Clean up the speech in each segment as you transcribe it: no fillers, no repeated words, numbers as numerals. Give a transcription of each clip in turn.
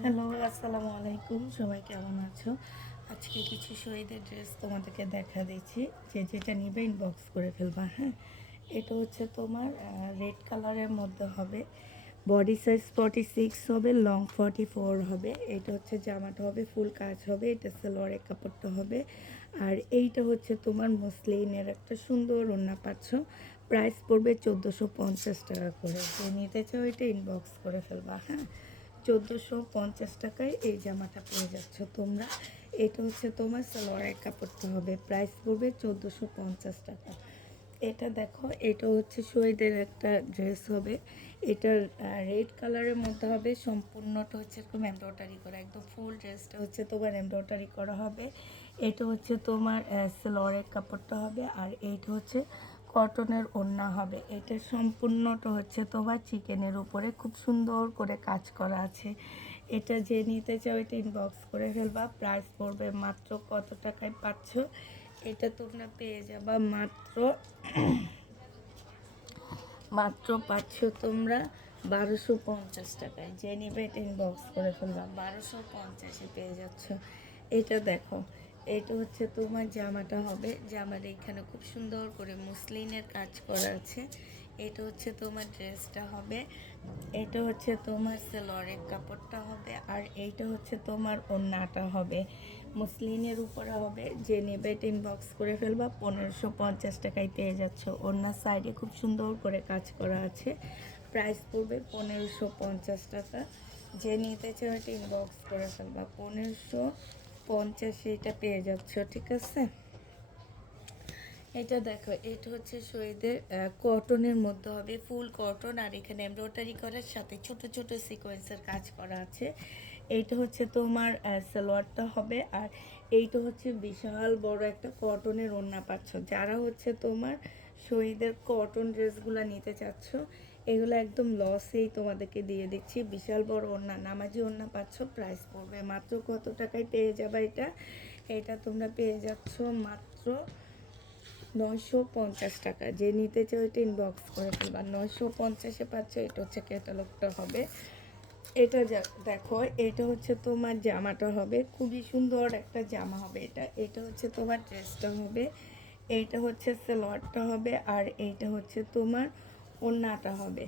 Hello, আসসালামু আলাইকুম। সবাই কেমন আছো? আজকে কিছু শহীদের ড্রেস তোমাদেরকে দেখা দিচ্ছি, যে যেটা নিবে ইনবক্স করে ফেলবা। হ্যাঁ, এটা হচ্ছে তোমার রেড কালারের মধ্যে হবে, বডি সাইজ 46 হবে, লং 44 হবে। এটা হচ্ছে জামাটা হবে ফুল কাজ হবে, এটা সালোয়ারের কাপড়টা হবে। আর এইটা হচ্ছে তোমার মসলিনের একটা সুন্দর ওড়না পাচ্ছ। প্রাইস পড়বে 1450 টাকা করে। যে নিতে চাও এটা ইনবক্স করে ফেলবা। হ্যাঁ, 1450 টাকায় এই জামাটা পেয়ে যাচ্ছ তোমরা। এটা হচ্ছে তোমার সালোয়ারের কাপড়টা হবে, প্রাইস পড়বে 1450 টাকা। এটা দেখো, এটা হচ্ছে শহীদের একটা ড্রেস হবে। এটার রেড কালারের মধ্যে হবে, সম্পূর্ণটা হচ্ছে এরকম এমব্রয়ডারি করা, একদম ফুল ড্রেসটা হচ্ছে তোমার এমব্রয়ডারি করা হবে। এটা হচ্ছে তোমার সালোয়ারের কাপড়টা হবে, আর এইটা হচ্ছে কটনের ওড়না হবে। এটা সম্পূর্ণটা হচ্ছে তোমার চিকেনের উপরে খুব সুন্দর করে কাজ করা আছে। এটা যে নিতে চাও এটা ইনবক্স করে ফেলবা। প্রাইস পড়বে মাত্র কত টাকায় পাচ্ছ? এটা তোমরা পেয়ে যাবা মাত্র মাত্র পাচ্ছ তোমরা 1250 টাকায়। যে নিবে এটা ইনবক্স করে ফেলবা, 1250-এ পেয়ে যাচ্ছ। এটা দেখো, এটা হচ্ছে তোমার জামাটা হবে। জামার এখানে খুব সুন্দর করে মুসলিনের কাজ করা আছে। এটা হচ্ছে তোমার ড্রেসটা হবে। এটা হচ্ছে তোমার সালোয়ারের কাপড়টা হবে, আর এইটা হচ্ছে তোমার ওড়নাটা হবে, মুসলিনের উপরে হবে। যে নেবে এটা ইনবক্স করে ফেলবা, 1550 টাকায় পেয়ে যাচ্ছ। ওড়নার সাইডে খুব সুন্দর করে কাজ করা আছে, প্রাইস পড়বে 1550 টাকা। যে নিতে চাও এটা ইনবক্স করে ফেলবা, 1550 এটা পেয়ে যাচ্ছ। ঠিক আছে, এটা দেখো, এটা হচ্ছে শহীদের কটনের মধ্যে হবে, ফুল কটন, আর এখানে এমব্রয়ডারি করার সাথে ছোট ছোট সিকোয়েন্সের কাজ করা আছে। এইটা হচ্ছে তোমার সালোয়ারটা হবে, আর এইটা হচ্ছে বিশাল বড় একটা কটনের ওড়না পাচ্ছ। যারা হচ্ছে তোমার শহীদের কটন ড্রেসগুলো নিতে চাচ্ছ, এগুলো একদম লসেই তোমাদেরকে দিয়ে দিচ্ছি। বিশাল বড় ওড়না, নামাজি ওড়না পাচ্ছ। প্রাইস পড়বে মাত্র কত টাকায় পেয়ে যাবে এটা? এটা তোমরা পেয়ে যাচ্ছ মাত্র 950 টাকা। যে নিতে চাও এটা ইনবক্স করে ফেলবা, 950-এ পাচ্ছ। এটা হচ্ছে ক্যাটালগটা হবে। এটা দেখো, এটা হচ্ছে তোমার জামাটা হবে, খুবই সুন্দর একটা জামা হবে। এটা এটা হচ্ছে তোমার ড্রেসটা হবে, এইটা হচ্ছে সালোয়ারটা হবে, আর এইটা হচ্ছে তোমার ওড়নাটা হবে।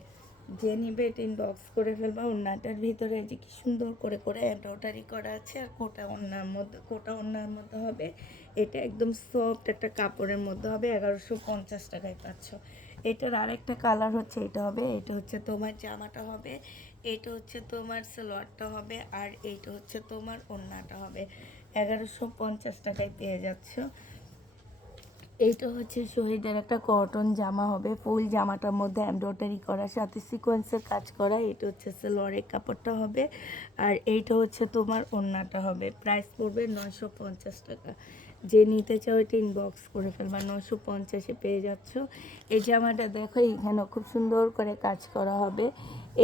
যে নিবে এটা ইনবক্স করে ফেলবা। ওড়নাটার ভিতরে যে কি সুন্দর করে করে এমব্রয়ডারি করা আছে, আর কোটা ওড়নার মধ্যে হবে। এটা একদম সফট একটা কাপড়ের মধ্যে হবে, 1150 টাকায় পাচ্ছ। এটার আরেকটা কালার হচ্ছে এটা হবে। এটা হচ্ছে তোমার জামাটা হবে, এটা হচ্ছে তোমার সালোয়ারটা হবে, আর এইটা হচ্ছে তোমার ওড়নাটা হবে। 1150 টাকায় পেয়ে যাচ্ছ। এইটা হচ্ছে শহীদের একটা কটন জামা হবে, ফুল জামাটার মধ্যে এমব্রয়ডারি করার সাথে সিকোয়েন্সের কাজ করা। এটা হচ্ছে সালোয়ারের কাপড়টা হবে, আর এইটা হচ্ছে তোমার ওড়নাটা হবে। প্রাইস পড়বে 950 টাকা। যে নিতে চাও এটা ইনবক্স করে ফেলবা, 950-এ পেয়ে যাচ্ছ। এই জামাটা দেখো, এখানে খুব সুন্দর করে কাজ করা হবে।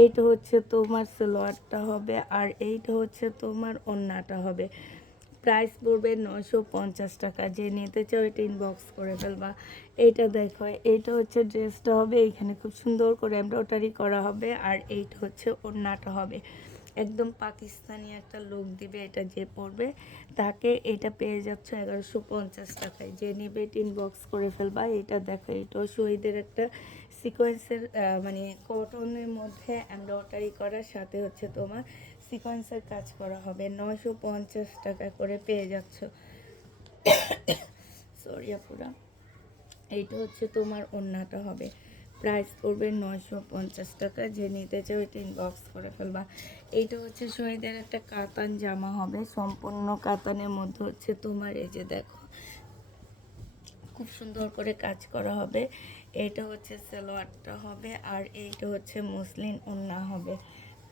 এইটা হচ্ছে তোমার সালোয়ারটা হবে, আর এইটা হচ্ছে তোমার ওড়নাটা হবে। প্রাইস পড়বে 950 টাকা। যে নিতে চাও এটা ইনবক্স করে ফেলবা। এইটা দেখো, এইটা হচ্ছে ড্রেসটা হবে, এখানে খুব সুন্দর করে এমব্রয়ডারি করা হবে, আর এইটা হচ্ছে ওড়নাটা হবে। একদম পাকিস্তানি একটা লুক দিবে এটা যে পরবে, তাকে এটা পেয়ে যাচ্ছ 1150 টাকায়। যে নিবে এটা ইনবক্স করে ফেলবা। এটা দেখো, এটাও শহীদের একটা সিকোয়েন্সের মানে কটনের মধ্যে এমব্রয়ডারি করার সাথে হচ্ছে তোমার সিকোয়েন্সের কাজ করা হবে। 950 টাকা করে পেয়ে যাচ্ছ। সরি আপুরা, এইটা হচ্ছে তোমার ওড়নাটা হবে। প্রাইস পড়বে 950 টাকা। যে নিতে চাও এটা ইনবক্স করে ফেলবা। এইটা হচ্ছে শহীদের একটা কাতান জামা হবে, সম্পূর্ণ কাতানের মধ্যে হচ্ছে তোমার এই যে দেখো খুব সুন্দর করে কাজ করা হবে। এইটা হচ্ছে সালোয়ারটা হবে, আর এইটা হচ্ছে মসলিন ওড়না হবে।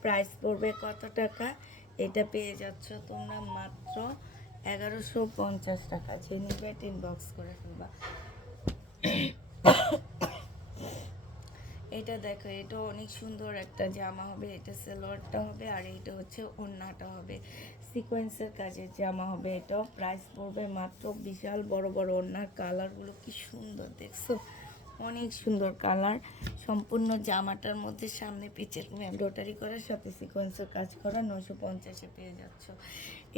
প্রাইস পড়বে কত টাকা? এটা পেয়ে যাচ্ছ তোমরা মাত্র 1150 টাকা। যে নিবে ইনবক্স করে ফেলবা। এটা দেখো, এটা অনেক সুন্দর একটা জামা হবে। এটা সালোয়ারটা হবে, আর এইটা হচ্ছে ওড়নাটা হবে, সিকোয়েন্সের কাজের জামা হবে। এটাও প্রাইস পড়বে মাত্র, বিশাল বড় বড় ওড়নার কালারগুলো কি সুন্দর দেখছো, অনেক সুন্দর কালার। সম্পূর্ণ জামাটার মধ্যে সামনে পিচের এমব্রয়ডারি করার সাথে সিকোয়েন্সের কাজ করা 950-এ পেয়ে যাচ্ছ।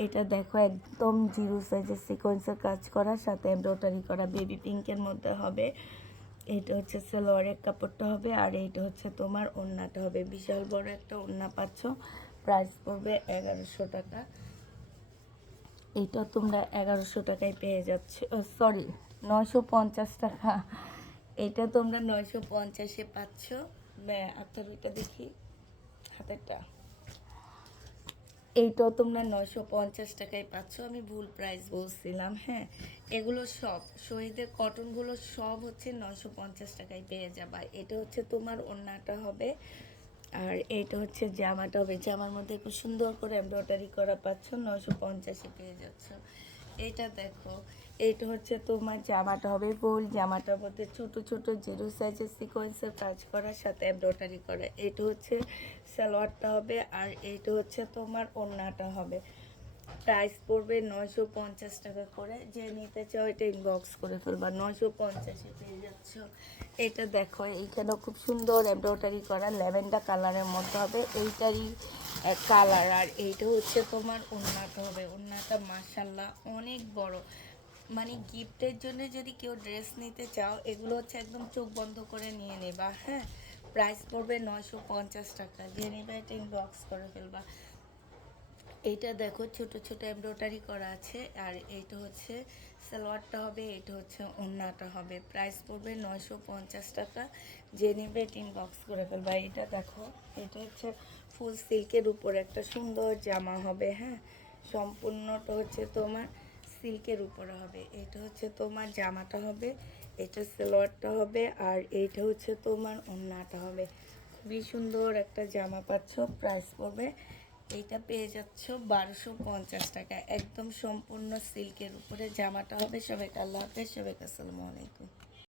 এটা দেখো একদম জিরো সাইজের সিকোয়েন্সের কাজ করার সাথে এমব্রয়ডারি করা বেবি পিঙ্কের মধ্যে হবে। এটা হচ্ছে সালোয়ারের কাপড়টা হবে, আর এইটা হচ্ছে তোমার ওড়নাটা হবে। বিশাল বড় একটা ওড়না পাচ্ছ। প্রাইস পড়বে 1100 টাকা। এটা তোমরা 1100 টাকায় পেয়ে যাচ্ছ, সরি 950 টাকা। এটা তোমরা 950-এ পাচ্ছ। আপনার ওইটা দেখি, হাতেরটা। এইটাও তোমরা 950 টাকায় পাচ্ছ। আমি ভুল প্রাইস বলছিলাম, হ্যাঁ। এগুলো সব শহীদের কটনগুলো সব হচ্ছে 950 টাকায় পেয়ে যাবা। এটা হচ্ছে তোমার ওড়নাটা হবে, আর এইটা হচ্ছে জামাটা হবে। জামার মধ্যে খুব সুন্দর করে এমব্রয়ডারি করা পাচ্ছ, 950-এ পেয়ে যাচ্ছ। এটা দেখো, এইটা হচ্ছে তোমার জামাটা হবে। ফুল জামাটার মধ্যে ছোট ছোট জিরো সাইজের সিকোয়েন্সের কাজ করার সাথে এমব্রয়ডারি করা। এটা হচ্ছে সালোয়ারটা হবে, আর এইটা হচ্ছে তোমার ওড়নাটা হবে। প্রাইস পড়বে 950 টাকা করে। যে নিতে চাও এটা ইনবক্স করে ফেলবা, 950-এ পেয়ে যাচ্ছ। এটা দেখো, এইখানেও খুব সুন্দর এমব্রয়ডারি করা ল্যাভেন্ডার কালারের মধ্যে হবে। এইটারই কালার, আর এইটা হচ্ছে তোমার ওড়নাটা হবে। ওড়নাটা মাশাল্লাহ অনেক বড়, মানে গিফটের জন্য যদি কেউ ড্রেস নিতে চাও, এগুলো হচ্ছে একদম চোখ বন্ধ করে নিয়ে নেবা, হ্যাঁ। প্রাইস পড়বে 950 টাকা। যে নেবে এটা ইনবক্স করে ফেলবা। এইটা দেখো ছোট ছোট এমব্রয়ডারি করা আছে, আর এইটা হচ্ছে সালোয়ারটা হবে, এটা হচ্ছে ওড়নাটা হবে। প্রাইস পড়বে 950 টাকা। যে নেবে টিন বক্স করে ফেলবা। এটা দেখো, এটা হচ্ছে ফুল সিল্কের উপর একটা সুন্দর জামা হবে, হ্যাঁ। সম্পূর্ণটা হচ্ছে তোমার সিল্কের উপরে হবে। এটা হচ্ছে তোমার জামাটা হবে, এটা সালোয়ারটা হবে, আর এইটা হচ্ছে তোমার ওড়নাটা হবে। খুবই সুন্দর একটা জামা পাচ্ছ। প্রাইস পড়বে, এইটা পেয়ে যাচ্ছ 1250 টাকা। একদম সম্পূর্ণ সিল্কের উপরে জামাটা হবে। সবাইকে আল্লাহ হাফেজ, সবাইকে আসসালামু আলাইকুম।